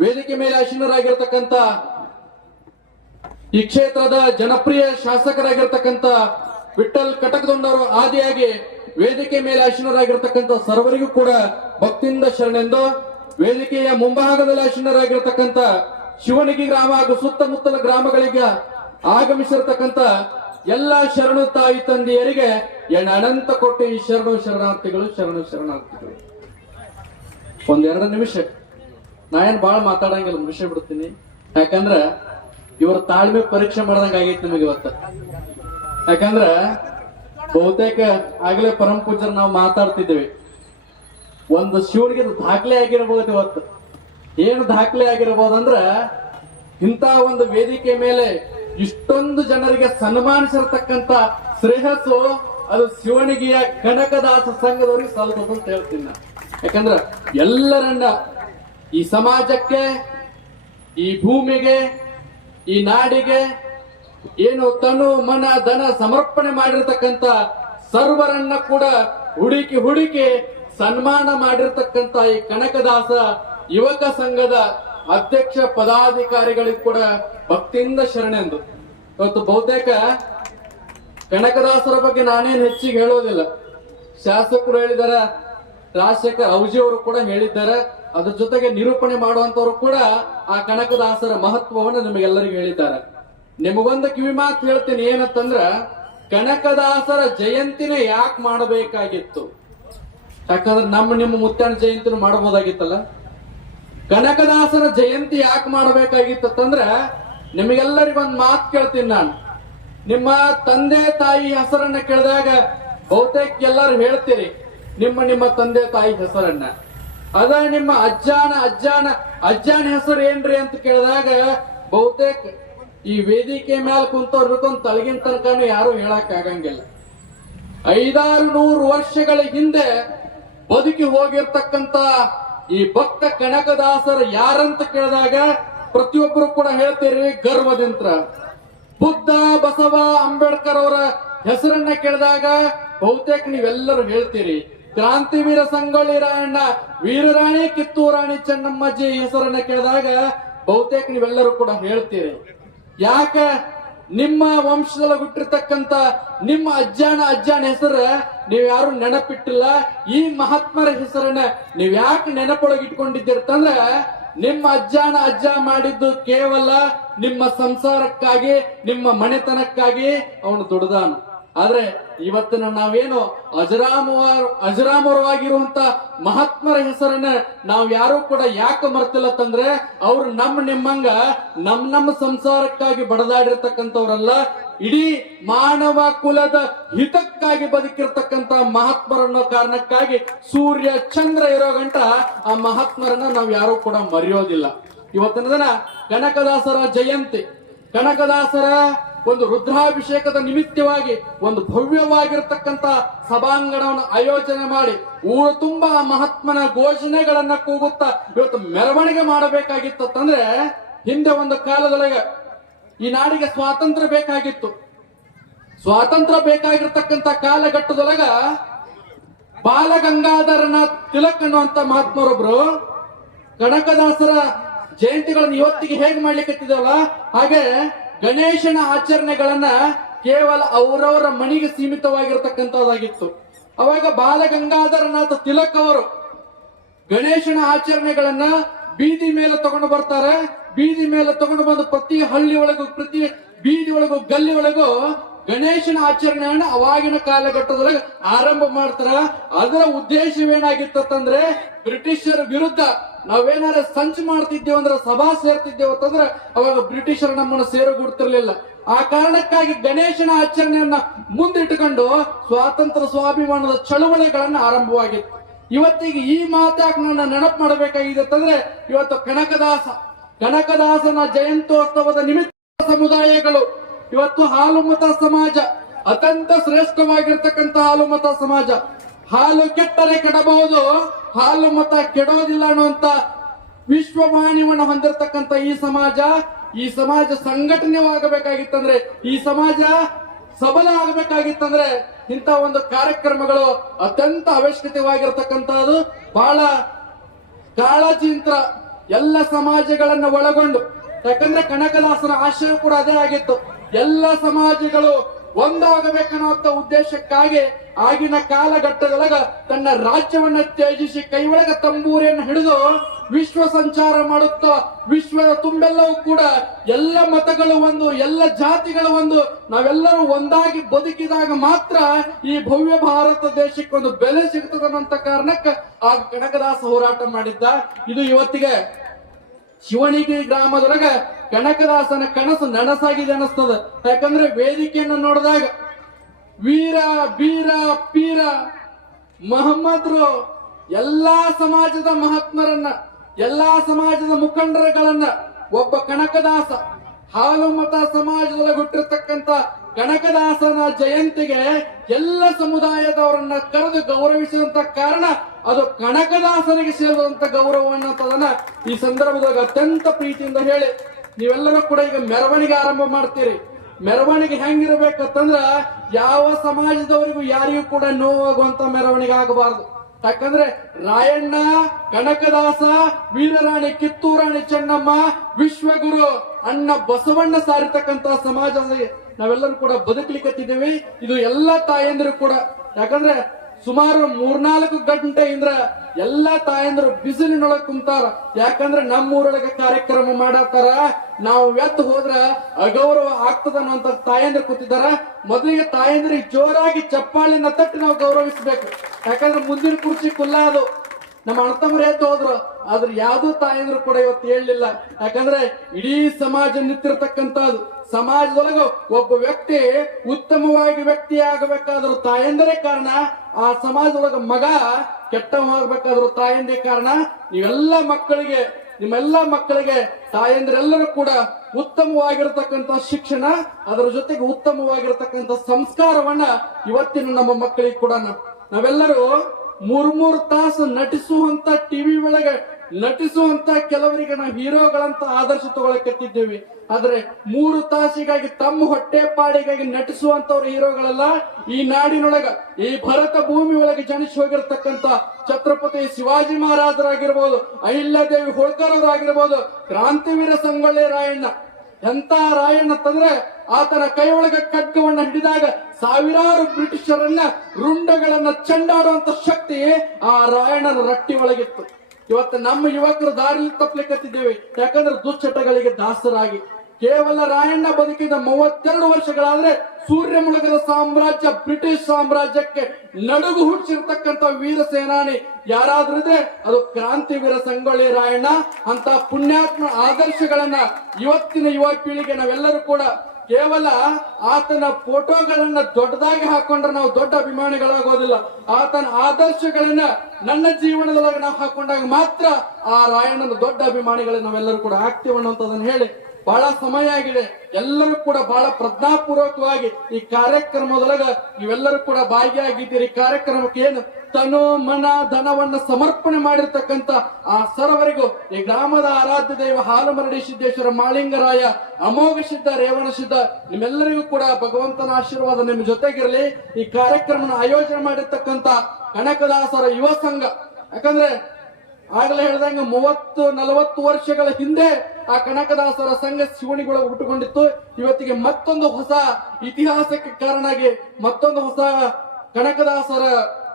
ವೇದಿಕೆ ಮೇಲೆ ಆಶೀನರಾಗಿರ್ತಕ್ಕಂಥ ಈ ಕ್ಷೇತ್ರದ ಜನಪ್ರಿಯ ಶಾಸಕರಾಗಿರ್ತಕ್ಕಂಥ ವಿಠಲ್ ಕಟಕದೊಂಡವರು ಆದಿಯಾಗಿ ವೇದಿಕೆ ಮೇಲೆ ಆಶೀನರಾಗಿರ್ತಕ್ಕಂಥ ಸರ್ವರಿಗೂ ಕೂಡ ಭಕ್ತಿಯಿಂದ ಶರಣೆಂದು ವೇದಿಕೆಯ ಮುಂಭಾಗದಲ್ಲಿ ಆಶೀನರಾಗಿರ್ತಕ್ಕಂಥ ಶಿವನಿಗಿ ಗ್ರಾಮ ಹಾಗೂ ಸುತ್ತಮುತ್ತಲ ಗ್ರಾಮಗಳಿಗೆ ಆಗಮಿಸಿರ್ತಕ್ಕಂಥ ಎಲ್ಲ ಶರಣು ತಾಯಿ ತಂದೆಯರಿಗೆ ಎಣ್ಣ ಅನಂತ ಈ ಶರಣು ಶರಣಾರ್ಥಿಗಳು ಶರಣು ಶರಣಾರ್ಥಿಗಳು. ಒಂದೆರಡು ನಿಮಿಷ. ನಾ ಏನ್ ಬಾಳ ಮಾತಾಡಂಗಿಲ್ಲ ನಿಮಿಷ ಬಿಡ್ತೀನಿ. ಯಾಕಂದ್ರ ಇವ್ರ ತಾಳ್ಮೆ ಪರೀಕ್ಷೆ ಮಾಡ್ದಂಗ ಆಗೈತಿ ನಿಮಗೆ ಇವತ್ತ. ಯಾಕಂದ್ರ ಬಹುತೇಕ ಆಗ್ಲೇ ಪರಮ ಪೂಜರ್ ನಾವು ಮಾತಾಡ್ತಿದ್ದೇವೆ ಒಂದು ಶಿವನಿಗೆ ದಾಖಲೆ ಆಗಿರಬಹುದು ಇವತ್ತು. ಏನು ದಾಖಲೆ ಆಗಿರಬಹುದಂದ್ರ ಇಂಥ ಒಂದು ವೇದಿಕೆ ಮೇಲೆ ಇಷ್ಟೊಂದು ಜನರಿಗೆ ಸನ್ಮಾನಿಸಿರ್ತಕ್ಕಂತ ಶ್ರೇಯಸ್ಸು ಅದು ಶಿವನಿಗೆಯ ಕನಕದಾಸ ಸಂಘದವರಿಗೆ ಸಲ್ಲಬಹುದು ಅಂತ ಹೇಳ್ತೀನಿ ಯಾಕಂದ್ರೆ ಯಾಕಂದ್ರ ಎಲ್ಲರನ್ನ ಈ ಸಮಾಜಕ್ಕೆ, ಈ ಭೂಮಿಗೆ, ಈ ನಾಡಿಗೆ ಏನು ತನು ಮನ ಧನ ಸಮರ್ಪಣೆ ಮಾಡಿರ್ತಕ್ಕಂತ ಸರ್ವರನ್ನ ಕೂಡ ಹುಡುಕಿ ಹುಡುಕಿ ಸನ್ಮಾನ ಮಾಡಿರ್ತಕ್ಕಂತ ಈ ಕನಕದಾಸ ಯುವಕ ಸಂಘದ ಅಧ್ಯಕ್ಷ ಪದಾಧಿಕಾರಿಗಳಿಗೂ ಕೂಡ ಭಕ್ತಿಯಿಂದ ಶರಣೆಂದು ಇವತ್ತು ಬಹುತೇಕ ಕನಕದಾಸರ ಬಗ್ಗೆ ನಾನೇನು ಹೆಚ್ಚಿಗೆ ಹೇಳೋದಿಲ್ಲ. ಶಾಸಕರು ಹೇಳಿದಾರ, ರಾಜಶೇಖರ್ ಔಜಿ ಅವರು ಕೂಡ ಹೇಳಿದ್ದಾರೆ. ಅದ್ರ ಜೊತೆಗೆ ನಿರೂಪಣೆ ಮಾಡುವಂತವರು ಕೂಡ ಆ ಕನಕದಾಸರ ಮಹತ್ವವನ್ನು ನಿಮಗೆಲ್ಲರಿಗೂ ಹೇಳಿದ್ದಾರೆ. ನಿಮಗೊಂದು ಕಿವಿ ಮಾತು ಹೇಳ್ತೀನಿ ಏನಂತಂದ್ರ, ಕನಕದಾಸರ ಜಯಂತಿನ ಯಾಕೆ ಮಾಡಬೇಕಾಗಿತ್ತು? ಯಾಕಂದ್ರೆ ನಮ್ಮ ನಿಮ್ಮ ಮುತ್ತಾನ ಜಯಂತಿನ ಮಾಡಬಹುದಾಗಿತ್ತಲ್ಲ? ಕನಕದಾಸರ ಜಯಂತಿ ಯಾಕೆ ಮಾಡಬೇಕಾಗಿತ್ತಂದ್ರ ನಿಮಗೆಲ್ಲರಿಗೂ ಒಂದು ಮಾತು ಕೇಳ್ತೀನಿ ನಾನು. ನಿಮ್ಮ ತಂದೆ ತಾಯಿ ಹೆಸರನ್ನ ಕೇಳಿದಾಗ ಬಹುತೇಕ ಎಲ್ಲರೂ ಹೇಳ್ತೀರಿ, ನಿಮ್ಮ ನಿಮ್ಮ ತಂದೆ ತಾಯಿ ಹೆಸರನ್ನ. ಅದ ನಿಮ್ಮ ಅಜ್ಜಾನ ಅಜ್ಜಾನ ಅಜ್ಜಾನ ಹೆಸರು ಏನ್ರಿ ಅಂತ ಕೇಳಿದಾಗ ಬಹುತೇಕ ಈ ವೇದಿಕೆ ಮೇಲೆ ಕುಂತವ್ರಿಗೊಂದು ತಳಗಿನ ತನಕನೂ ಯಾರು ಹೇಳಕ್ ಆಗಂಗಿಲ್ಲ. ಐದಾರು ನೂರು ವರ್ಷಗಳ ಹಿಂದೆ ಬದುಕಿ ಹೋಗಿರ್ತಕ್ಕಂತ ಈ ಭಕ್ತ ಕನಕದಾಸರ ಯಾರಂತ ಕೇಳಿದಾಗ ಪ್ರತಿಯೊಬ್ಬರು ಕೂಡ ಹೇಳ್ತೀರಿ ಗರ್ವದಿಂತ್ರ ಬುದ್ಧ, ಬಸವ, ಅಂಬೇಡ್ಕರ್ ಅವರ ಹೆಸರನ್ನ ಕೇಳಿದಾಗ ಬಹುತೇಕ ನೀವೆಲ್ಲರೂ ಹೇಳ್ತೀರಿ, ಕ್ರಾಂತಿವೀರ ಸಂಗೊಳ್ಳಿ ರಾಯಣ್ಣ, ವೀರರಾಣಿ ಕಿತ್ತೂರಾಣಿ ಚೆನ್ನಮ್ಮಜ್ಜಿ ಹೆಸರನ್ನ ಕೇಳಿದಾಗ ಬಹುತೇಕ ನೀವೆಲ್ಲರೂ ಕೂಡ ಹೇಳ್ತೀರಿ. ಯಾಕ? ನಿಮ್ಮ ವಂಶದಲ್ಲಿ ಹುಟ್ಟಿರ್ತಕ್ಕಂತ ನಿಮ್ಮ ಅಜ್ಜಾನ ಅಜ್ಜಾನ ಹೆಸರು ನೀವ್ ಯಾರು ನೆನಪಿಟ್ಟಿಲ್ಲ ಈ ಮಹಾತ್ಮರ ಹೆಸರನ್ನ ನೀವ್ ಯಾಕೆ ನೆನಪೊಳಗೆ ನಿಮ್ಮ ಅಜ್ಜಾನ ಅಜ್ಜ ಮಾಡಿದ್ದು ಕೇವಲ ನಿಮ್ಮ ಸಂಸಾರಕ್ಕಾಗಿ, ನಿಮ್ಮ ಮನೆತನಕ್ಕಾಗಿ ಅವನು ದುಡ್ದಾನ. ಆದ್ರೆ ಇವತ್ತಿನ ನಾವೇನು ಅಜರಾಮರ ಅಜರಾಮರವಾಗಿರುವಂತ ಮಹಾತ್ಮರ ಹೆಸರನ್ನ ನಾವು ಯಾರು ಕೂಡ ಯಾಕೆ ಮರ್ತಿಲ್ಲ ತಂದ್ರೆ ಅವ್ರು ನಮ್ಮ ನಿಮ್ಮಂಗ, ನಮ್ ನಮ್ಮ ಸಂಸಾರಕ್ಕಾಗಿ ಬಡದಾಡಿರ್ತಕ್ಕಂಥವ್ರಲ್ಲ, ಇಡೀ ಮಾನವ ಕುಲದ ಹಿತಕ್ಕಾಗಿ ಬದುಕಿರ್ತಕ್ಕಂತ ಮಹಾತ್ಮರನ್ನೋ ಕಾರಣಕ್ಕಾಗಿ ಸೂರ್ಯ, ಚಂದ್ರ ಇರೋ ಗಂಟ ಆ ಮಹಾತ್ಮರನ್ನ ನಾವು ಯಾರು ಕೂಡ ಮರೆಯೋದಿಲ್ಲ. ಇವತ್ತಿನ ದಿನ ಕನಕದಾಸರ ಜಯಂತಿ. ಕನಕದಾಸರ ಒಂದು ರುದ್ರಾಭಿಷೇಕದ ನಿಮಿತ್ತವಾಗಿ ಒಂದು ಭವ್ಯವಾಗಿರತಕ್ಕಂತ ಸಭಾಂಗಣವನ್ನು ಆಯೋಜನೆ ಮಾಡಿ ಊರು ತುಂಬಾ ಮಹಾತ್ಮನ ಘೋಷಣೆಗಳನ್ನ ಕೂಗುತ್ತಾ ಇವತ್ತು ಮೆರವಣಿಗೆ ಮಾಡಬೇಕಾಗಿತ್ತು ಅಂತಂದ್ರೆ ಹಿಂದೆ ಒಂದು ಕಾಲದೊಳಗೆ ಈ ನಾಡಿಗೆ ಸ್ವಾತಂತ್ರ್ಯ ಬೇಕಾಗಿತ್ತು. ಸ್ವಾತಂತ್ರ್ಯ ಬೇಕಾಗಿರ್ತಕ್ಕಂತ ಕಾಲಘಟ್ಟದೊಳಗ ಬಾಲಗಂಗಾಧರನಾಥ್ ತಿಲಕ್ ಅನ್ನುವಂತ ಮಹಾತ್ಮರೊಬ್ರು ಕನಕದಾಸರ ಜಯಂತಿಗಳನ್ನು ಇವತ್ತಿಗೆ ಹೇಗೆ ಮಾಡ್ಲಿಕ್ಕೆ ಹಾಗೆ ಗಣೇಶನ ಆಚರಣೆಗಳನ್ನ ಕೇವಲ ಅವರವರ ಮನೆಗೆ ಸೀಮಿತವಾಗಿರ್ತಕ್ಕಂಥದ್ದಾಗಿತ್ತು. ಅವಾಗ ಬಾಲಗಂಗಾಧರನಾಥ ತಿಲಕ್ ಅವರು ಗಣೇಶನ ಆಚರಣೆಗಳನ್ನ ಬೀದಿ ಮೇಲೆ ತಗೊಂಡು ಬರ್ತಾರೆ. ಬೀದಿ ಮೇಲೆ ತಗೊಂಡು ಬಂದು ಪ್ರತಿ ಹಳ್ಳಿ ಒಳಗೂ, ಪ್ರತಿ ಬೀದಿ ಒಳಗೂ, ಗಲ್ಲಿ ಒಳಗೂ ಗಣೇಶನ ಆಚರಣೆಯನ್ನ ಅವಾಗಿನ ಕಾಲಘಟ್ಟದೊಳಗೆ ಆರಂಭ ಮಾಡ್ತಾರ. ಅದರ ಉದ್ದೇಶವೇನಾಗಿತ್ತಂದ್ರೆ ಬ್ರಿಟಿಷರ ವಿರುದ್ಧ ನಾವೇನಾರ ಸಂಚು ಮಾಡ್ತಿದ್ದೇವೆ ಅಂದ್ರೆ ಸಭಾ ಸೇರ್ತಿದ್ದೇವೆ ಅಂತಂದ್ರೆ ಅವಾಗ ಬ್ರಿಟಿಷರು ನಮ್ಮನ್ನು ಸೇರುಗುಡ್ತಿರ್ಲಿಲ್ಲ. ಆ ಕಾರಣಕ್ಕಾಗಿ ಗಣೇಶನ ಆಚರಣೆಯನ್ನ ಮುಂದಿಟ್ಟುಕೊಂಡು ಸ್ವಾತಂತ್ರ್ಯ ಸ್ವಾಭಿಮಾನದ ಚಳುವಳಿಗಳನ್ನ ಆರಂಭವಾಗಿತ್ತು. ಇವತ್ತಿಗೆ ಈ ಮಾತಾಕ್ ನನ್ನ ನೆನಪು ಮಾಡಬೇಕಾಗಿದೆ ಅಂತಂದ್ರೆ ಇವತ್ತು ಕನಕದಾಸ. ಕನಕದಾಸನ ಜಯಂತೋತ್ಸವದ ನಿಮಿತ್ತ ಸಮುದಾಯಗಳು ಇವತ್ತು ಹಾಲು ಮತ ಸಮಾಜ ಅತ್ಯಂತ ಶ್ರೇಷ್ಠವಾಗಿರ್ತಕ್ಕಂಥ ಹಾಲು ಮತ ಸಮಾಜ. ಹಾಲು ಕೆಟ್ಟರೆ ಕೆಡಬಹುದು ಹಾಲು ಮತ ಕೆಡೋದಿಲ್ಲ ಅನ್ನುವಂತ ವಿಶ್ವವಾಣಿವನ್ನು ಹೊಂದಿರತಕ್ಕಂತ ಈ ಸಮಾಜ ಈ ಸಮಾಜ ಸಂಘಟನೆವಾಗಬೇಕಾಗಿತ್ತಂದ್ರೆ ಈ ಸಮಾಜ ಸಬಲ ಆಗಬೇಕಾಗಿತ್ತಂದ್ರೆ ಇಂಥ ಒಂದು ಕಾರ್ಯಕ್ರಮಗಳು ಅತ್ಯಂತ ಅವಶ್ಯಕತೆವಾಗಿರ್ತಕ್ಕಂಥದ್ದು ಬಹಳ ಕಾಳಜಿಂತ್ರ ಎಲ್ಲ ಸಮಾಜಗಳನ್ನು ಒಳಗೊಂಡು, ಯಾಕಂದ್ರೆ ಕನಕದಾಸನ ಆಶಯ ಕೂಡ ಅದೇ ಆಗಿತ್ತು. ಎಲ್ಲ ಸಮಾಜಗಳು ಒಂದಾಗಬೇಕನ್ನುವಂತ ಉದ್ದೇಶಕ್ಕಾಗಿ ಆಗಿನ ಕಾಲಘಟ್ಟದೊಳಗ ತನ್ನ ರಾಜ್ಯವನ್ನ ತ್ಯಜಿಸಿ ಕೈ ಒಳಗ ತಂಬೂರಿಯನ್ನು ಹಿಡಿದು ವಿಶ್ವ ಸಂಚಾರ ಮಾಡುತ್ತಾ ವಿಶ್ವದ ತುಂಬೆಲ್ಲವೂ ಕೂಡ ಎಲ್ಲ ಮತಗಳು ಒಂದು, ಎಲ್ಲ ಜಾತಿಗಳು ಒಂದು, ನಾವೆಲ್ಲರೂ ಒಂದಾಗಿ ಬದುಕಿದಾಗ ಮಾತ್ರ ಈ ಭವ್ಯ ಭಾರತ ದೇಶಕ್ಕೆ ಒಂದು ಬೆಲೆ ಸಿಗ್ತದೆ ಅನ್ನೋಂತ ಕಾರಣಕ್ಕೆ ಆ ಕನಕದಾಸ ಹೋರಾಟ ಮಾಡಿದ್ದ. ಇದು ಇವತ್ತಿಗೆ ಶಿವಣಿಗಿ ಗ್ರಾಮದೊಳಗ ಕನಕದಾಸನ ಕನಸು ನನಸಾಗಿದೆ ಅನಿಸ್ತದ ಯಾಕಂದ್ರೆ ವೇದಿಕೆಯನ್ನು ನೋಡಿದಾಗ ವೀರ, ಬೀರ, ಪೀರ, ಮಹಮ್ಮದ್ರು ಎಲ್ಲಾ ಸಮಾಜದ ಮಹಾತ್ಮರನ್ನ, ಎಲ್ಲಾ ಸಮಾಜದ ಮುಖಂಡರುಗಳನ್ನ ಒಬ್ಬ ಕನಕದಾಸ ಹಾಲು ಮತ ಸಮಾಜದೊಳಗೆ ಹುಟ್ಟಿರ್ತಕ್ಕಂತ ಕನಕದಾಸನ ಜಯಂತಿಗೆ ಎಲ್ಲ ಸಮುದಾಯದವರನ್ನ ಕರೆದು ಗೌರವಿಸಿದಂತ ಕಾರಣ ಅದು ಕನಕದಾಸನಿಗೆ ಸೇರಿದಂತ ಗೌರವ ಅನ್ನೋದನ್ನ ಈ ಸಂದರ್ಭದಾಗ ಅತ್ಯಂತ ಪ್ರೀತಿಯಿಂದ ಹೇಳಿ, ನೀವೆಲ್ಲರೂ ಕೂಡ ಈಗ ಮೆರವಣಿಗೆ ಆರಂಭ ಮಾಡ್ತೀರಿ. ಮೆರವಣಿಗೆ ಹೆಂಗಿರ್ಬೇಕಂತಂದ್ರ ಯಾವ ಸಮಾಜದವರಿಗೂ ಯಾರಿಗೂ ಕೂಡ ನೋವಾಗುವಂತ ಮೆರವಣಿಗೆ ಆಗಬಾರದು. ಯಾಕಂದ್ರೆ ರಾಯಣ್ಣ, ಕನಕದಾಸ, ವೀರರಾಣಿ ಕಿತ್ತೂರಾಣಿ ಚೆನ್ನಮ್ಮ, ವಿಶ್ವಗುರು ಅಣ್ಣ ಬಸವಣ್ಣ ಸಾರಿತಕ್ಕಂತ ಸಮಾಜದಲ್ಲಿ ನಾವೆಲ್ಲರೂ ಕೂಡ ಬದುಕಲಿಕ್ಕತ್ತಿದ್ದೇವೆ ಇದು ಎಲ್ಲ ತಾಯಂದಿರು ಕೂಡ. ಯಾಕಂದ್ರೆ ಸುಮಾರು ಮೂರ್ನಾಲ್ಕು ಗಂಟೆಯಿಂದ ಎಲ್ಲಾ ತಾಯಂದ್ರು ಬಿಸಿಲಿನೊಳಗೆ ಕುಂತಾರ. ಯಾಕಂದ್ರೆ ನಮ್ಮೂರೊಳಗೆ ಕಾರ್ಯಕ್ರಮ ಮಾಡತ್ತಾರ. ನಾವು ವ್ಯತ್ ಹೋದ್ರ ಅಗೌರವ ಆಗ್ತದ ಅನ್ನುವಂತ ತಾಯಂದ್ರು ಕೂತಿದಾರ ಮೊದಲಿಗೆ ತಾಯಂದ್ರಿಗೆ ಜೋರಾಗಿ ಚಪ್ಪಾಳಿನ ತಟ್ಟಿ ನಾವು ಗೌರವಿಸಬೇಕು. ಯಾಕಂದ್ರೆ ಮುಂದಿನ ಕುರ್ಚಿ ಕುಲ್ಲ ಅದು. ನಮ್ಮ ಅಣ್ಣತಮ್ಮರು ಎದ್ದು ಹೋದ್ರು. ಆದ್ರೆ ಯಾವುದೂ ತಾಯಂದ್ರು ಕೂಡ ಇವತ್ತು ಹೇಳಲಿಲ್ಲ. ಯಾಕಂದ್ರೆ ಇಡೀ ಸಮಾಜ ನಿಂತಿರ್ತಕ್ಕಂಥದ್ದು, ಸಮಾಜದೊಳಗ ಒಬ್ಬ ವ್ಯಕ್ತಿ ಉತ್ತಮವಾಗಿ ವ್ಯಕ್ತಿ ಆಗಬೇಕಾದ್ರೂ ತಾಯಂದರೇ ಕಾರಣ, ಆ ಸಮಾಜದೊಳಗ ಮಗ ಕೆಟ್ಟವಾಗಬೇಕಾದ್ರೂ ತಾಯಂದೇ ಕಾರಣ. ನೀವೆಲ್ಲ ಮಕ್ಕಳಿಗೆ, ನಿಮ್ಮೆಲ್ಲ ಮಕ್ಕಳಿಗೆ ತಾಯಂದ್ರೆಲ್ಲರೂ ಕೂಡ ಉತ್ತಮವಾಗಿರತಕ್ಕಂತ ಶಿಕ್ಷಣ, ಅದರ ಜೊತೆಗೆ ಉತ್ತಮವಾಗಿರತಕ್ಕಂತ ಸಂಸ್ಕಾರವನ್ನ ಇವತ್ತಿನ ನಮ್ಮ ಮಕ್ಕಳಿಗೆ ಕೂಡ ನಾವೆಲ್ಲರೂ ಮೂರ್ ಮೂರ್ ತಾಸು ನಟಿಸುವಂತ ಟಿವಿ ಒಳಗೆ ನಟಿಸುವಂತ ಕೆಲವರಿಗೆ ನಾವು ಹೀರೋಗಳಂತ ಆದರ್ಶ ತಗೊಳಕತ್ತಿದ್ದೇವೆ. ಆದ್ರೆ ಮೂರು ತಾಸಿಗಾಗಿ ತಮ್ಮ ಹೊಟ್ಟೆ ಪಾಡಿಗಾಗಿ ನಟಿಸುವಂತವ್ರ ಹೀರೋಗಳಲ್ಲ, ಈ ನಾಡಿನೊಳಗ, ಈ ಭರತ ಭೂಮಿ ಒಳಗೆ ಜನಿಸಿ ಹೋಗಿರ್ತಕ್ಕಂತ ಛತ್ರಪತಿ ಶಿವಾಜಿ ಮಹಾರಾಜರಾಗಿರ್ಬೋದು, ಅಹಿಲ್ಯಾದೇವಿ ಹೋಳ್ಕರ್ ಅವರಾಗಿರ್ಬೋದು ಕ್ರಾಂತಿವೀರ ಸಂಗೊಳ್ಳಿ ರಾಯಣ್ಣ ಎಂತ ರಾಯಣ್ಣ ತಂದ್ರೆ ಆತನ ಕೈ ಒಳಗ ಖಡ್ಗವನ್ನ ಹಿಡಿದಾಗ ಸಾವಿರಾರು ಬ್ರಿಟಿಷರನ್ನ ರುಂಡಗಳನ್ನ ಚಂಡಾಡುವಂತ ಶಕ್ತಿ ಆ ರಾಯಣ್ಣನ ರಟ್ಟಿ ಒಳಗಿತ್ತು. ಇವತ್ತು ನಮ್ಮ ಯುವಕರು ದಾರಿ ತಪ್ಪಲಿಕ್ಕತ್ತಿದ್ದೇವೆ ಯಾಕಂದ್ರೆ ದುಶ್ಚಟಗಳಿಗೆ ದಾಸರಾಗಿ. ಕೇವಲ ರಾಯಣ್ಣ ಬದುಕಿದ ಮೂವತ್ತೆರಡು ವರ್ಷಗಳಾದ್ರೆ ಸೂರ್ಯ ಮುಳುಗದ ಸಾಮ್ರಾಜ್ಯ, ಬ್ರಿಟಿಷ್ ಸಾಮ್ರಾಜ್ಯಕ್ಕೆ ನಡುಗು ಹುಟ್ಟಿಸಿರ್ತಕ್ಕಂಥ ವೀರ ಸೇನಾನಿ ಯಾರಾದ್ರೂ ಇದ್ರೆ ಅದು ಕ್ರಾಂತಿವೀರ ಸಂಗೊಳ್ಳಿ ರಾಯಣ್ಣ. ಅಂತ ಪುಣ್ಯಾತ್ಮ ಆದರ್ಶಗಳನ್ನ ಇವತ್ತಿನ ಯುವ ಪೀಳಿಗೆ ನಾವೆಲ್ಲರೂ ಕೂಡ ಕೇವಲ ಆತನ ಫೋಟೋಗಳನ್ನ ದೊಡ್ಡದಾಗಿ ಹಾಕೊಂಡ್ರೆ ನಾವು ದೊಡ್ಡ ಅಭಿಮಾನಿಗಳಾಗೋದಿಲ್ಲ. ಆತನ ಆದರ್ಶಗಳನ್ನ ನನ್ನ ಜೀವನದೊಳಗೆ ನಾವು ಹಾಕೊಂಡಾಗ ಮಾತ್ರ ಆ ರಾಯಣ್ಣನ ದೊಡ್ಡ ಅಭಿಮಾನಿಗಳನ್ನ ನಾವೆಲ್ಲರೂ ಕೂಡ ಆಗ್ತೀವಿ ಅನ್ನೋದನ್ನ ಹೇಳಿ ಬಹಳ ಸಮಯ ಆಗಿದೆ. ಎಲ್ಲರೂ ಕೂಡ ಬಹಳ ಪ್ರಜ್ಞಾಪೂರ್ವಕವಾಗಿ ಈ ಕಾರ್ಯಕ್ರಮದೊಳಗ ನೀವೆಲ್ಲರೂ ಕೂಡ ಭಾಗಿಯಾಗಿದ್ದೀರಿ. ಕಾರ್ಯಕ್ರಮಕ್ಕೆ ಏನು ತನು ಮನ ಧನವನ್ನ ಸಮರ್ಪಣೆ ಮಾಡಿರ್ತಕ್ಕಂತ ಆ ಸರ್ವರಿಗೂ ಈ ಗ್ರಾಮದ ಆರಾಧ್ಯ ದೈವ ಹಾಲಮರಡಿ ಸಿದ್ದೇಶ್ವರ ಮಾಳಿಂಗರಾಯ, ಅಮೋಘ ಸಿದ್ಧ, ರೇವಣ ಸಿದ್ಧ, ನಿಮ್ಮೆಲ್ಲರಿಗೂ ಕೂಡ ಭಗವಂತನ ಆಶೀರ್ವಾದ ನಿಮ್ಮ ಜೊತೆಗಿರಲಿ. ಈ ಕಾರ್ಯಕ್ರಮನ ಆಯೋಜನೆ ಮಾಡಿರ್ತಕ್ಕಂತ ಕನಕದಾಸರ ಯುವ ಸಂಘ. ಯಾಕಂದ್ರೆ ಆಗ್ಲೇ ಹೇಳ್ದಂಗ ಮೂವತ್ತು, ನಲವತ್ತು ವರ್ಷಗಳ ಹಿಂದೆ ಆ ಕನಕದಾಸರ ಸಂಘ ಶಿವಣಿಗೊಳ ಹುಟ್ಟುಕೊಂಡಿತ್ತು. ಇವತ್ತಿಗೆ ಮತ್ತೊಂದು ಹೊಸ ಇತಿಹಾಸಕ್ಕೆ ಕಾರಣ ಆಗಿ ಮತ್ತೊಂದು ಹೊಸ ಕನಕದಾಸರ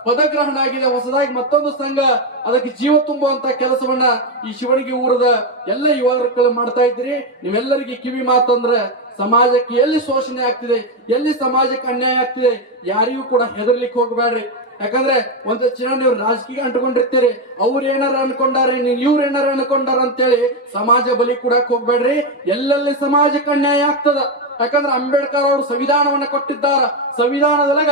ಪದಗ್ರಹಣ ಆಗಿದೆ ಹೊಸದಾಗಿ ಮತ್ತೊಂದು ಸಂಘ. ಅದಕ್ಕೆ ಜೀವ ತುಂಬುವಂತ ಕೆಲಸವನ್ನ ಈ ಶಿವಣಿಗೆ ಊರದ ಎಲ್ಲ ಯುವಕರು ಮಾಡ್ತಾ ಇದ್ದೀರಿ. ನೀವೆಲ್ಲರಿಗೆ ಕಿವಿ ಮಾತಂದ್ರೆ ಸಮಾಜಕ್ಕೆ ಎಲ್ಲಿ ಶೋಷಣೆ ಆಗ್ತಿದೆ, ಎಲ್ಲಿ ಸಮಾಜಕ್ಕೆ ಅನ್ಯಾಯ ಆಗ್ತಿದೆ, ಯಾರಿಗೂ ಕೂಡ ಹೆದರ್ಲಿಕ್ಕೆ ಹೋಗಬೇಡ್ರಿ. ಯಾಕಂದ್ರೆ ಒಂದು ಚಿನ್ನ ನೀವು ರಾಜಕೀಯ ಅಂಟ್ಕೊಂಡಿರ್ತೀರಿ ಅವ್ರು ಏನಾರ ಅನ್ಕೊಂಡಾರೆ ಇವ್ರ ಏನಾರ ಅನ್ಕೊಂಡಾರ ಅಂತೇಳಿ ಸಮಾಜ ಬಲಿ ಕೊಡಕ್ ಹೋಗ್ಬೇಡ್ರಿ. ಎಲ್ಲೆಲ್ಲಿ ಸಮಾಜಕ್ಕೆ ಅನ್ಯಾಯ ಆಗ್ತದ? ಯಾಕಂದ್ರೆ ಅಂಬೇಡ್ಕರ್ ಅವರು ಸಂವಿಧಾನವನ್ನ ಕೊಟ್ಟಿದ್ದಾರ. ಸಂವಿಧಾನದೊಳಗ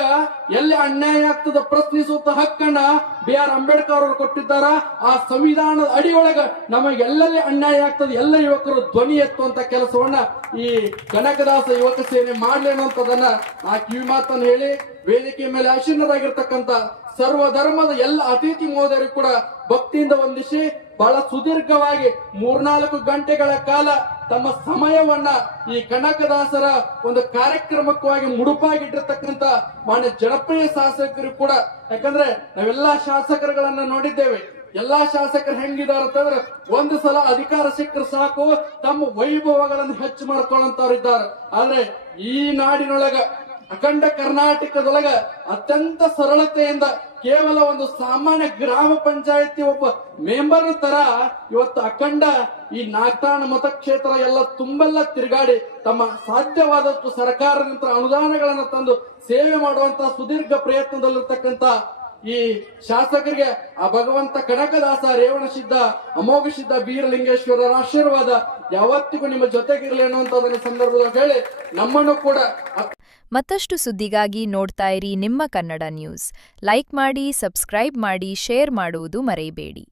ಎಲ್ಲಿ ಅನ್ಯಾಯ ಆಗ್ತದ ಪ್ರಶ್ನಿಸುವಂತ ಹಕ್ಕನ್ನ ಬಿ ಆರ್ ಅಂಬೇಡ್ಕರ್ ಅವರು ಕೊಟ್ಟಿದ್ದಾರ. ಆ ಸಂವಿಧಾನದ ಅಡಿಯೊಳಗ ನಮಗೆಲ್ಲಲ್ಲಿ ಅನ್ಯಾಯ ಆಗ್ತದೆ, ಎಲ್ಲ ಯುವಕರು ಧ್ವನಿ ಎತ್ತುವಂತ ಕೆಲಸವನ್ನ ಈ ಕನಕದಾಸ ಯುವಕ ಸೇನೆ ಮಾಡ್ಲೇನು ಅಂತದನ್ನ ಆ ಕಿವಿ ಮಾತನ್ನು ಹೇಳಿ ವೇದಿಕೆ ಮೇಲೆ ಅಶೀರ್ಣರಾಗಿರ್ತಕ್ಕಂತ ಸರ್ವ ಧರ್ಮದ ಎಲ್ಲ ಅತಿಥಿ ಮಹೋದಯರು ಕೂಡ ಭಕ್ತಿಯಿಂದ ವಂದಿಸಿ ಬಹಳ ಸುದೀರ್ಘವಾಗಿ ಮೂರ್ನಾಲ್ಕು ಗಂಟೆಗಳ ಕಾಲ ತಮ್ಮ ಸಮಯವನ್ನ ಈ ಕನಕದಾಸರ ಒಂದು ಕಾರ್ಯಕ್ರಮಕ್ಕಾಗಿ ಮುಡುಪಾಗಿಟ್ಟಿರ್ತಕ್ಕಂಥ ಮಾನ್ಯ ಜನಪ್ರಿಯ ಶಾಸಕರು ಕೂಡ. ಯಾಕಂದ್ರೆ ನಾವೆಲ್ಲಾ ಶಾಸಕರುಗಳನ್ನ ನೋಡಿದ್ದೇವೆ. ಎಲ್ಲಾ ಶಾಸಕರು ಹೆಂಗಿದಾರ ಅಂತಂದ್ರೆ ಒಂದು ಸಲ ಅಧಿಕಾರ ಸಿಕ್ಕರೆ ಸಾಕು, ತಮ್ಮ ವೈಭವಗಳನ್ನು ಹೆಚ್ಚು ಮಾಡ್ಕೊಳ್ಳಂತವ್ರಿದ್ದಾರೆ ಆದ್ರೆ ಈ ನಾಡಿನೊಳಗ ಅಖಂಡ ಕರ್ನಾಟಕದೊಳಗ ಅತ್ಯಂತ ಸರಳತೆಯಿಂದ ಕೇವಲ ಒಂದು ಸಾಮಾನ್ಯ ಗ್ರಾಮ ಪಂಚಾಯತಿ ಒಬ್ಬ ಮೆಂಬರ್ ತರ ಇವತ್ತು ಅಖಂಡ ಈ ನಾಗತಾಣ ಮತಕ್ಷೇತ್ರ ಎಲ್ಲ ತುಂಬೆಲ್ಲ ತಿರುಗಾಡಿ ತಮ್ಮ ಸಾಧ್ಯವಾದಷ್ಟು ಸರ್ಕಾರದಿಂದ ಅನುದಾನಗಳನ್ನ ತಂದು ಸೇವೆ ಮಾಡುವಂತ ಸುದೀರ್ಘ ಪ್ರಯತ್ನದಲ್ಲಿರ್ತಕ್ಕಂಥ ಈ ಶಾಸಕರಿಗೆ ಆ ಭಗವಂತ ಕನಕದಾಸ, ರೇವಣ ಸಿದ್ಧ, ಅಮೋಘ ಸಿದ್ಧ, ಬೀರಲಿಂಗೇಶ್ವರರ ಆಶೀರ್ವಾದ ಯಾವತ್ತಿಗೂ ನಿಮ್ಮ ಜೊತೆಗಿರಲಿ ಅನ್ನುವಂಥದ್ದನ್ನ ಸಂದರ್ಭದಲ್ಲಿ ಹೇಳಿ ನಮ್ಮನ್ನು ಕೂಡ ಮತ್ತಷ್ಟು ಸುದ್ದಿಗಾಗಿ ನೋಡ್ತಾ ಇರಿ ನಿಮ್ಮ ಕನ್ನಡ ನ್ಯೂಸ್. ಲೈಕ್ ಮಾಡಿ ಸಬ್ಸ್ಕ್ರೈಬ್ ಮಾಡಿ ಶೇರ್ ಮಾಡುವುದು ಮರೆಯಬೇಡಿ.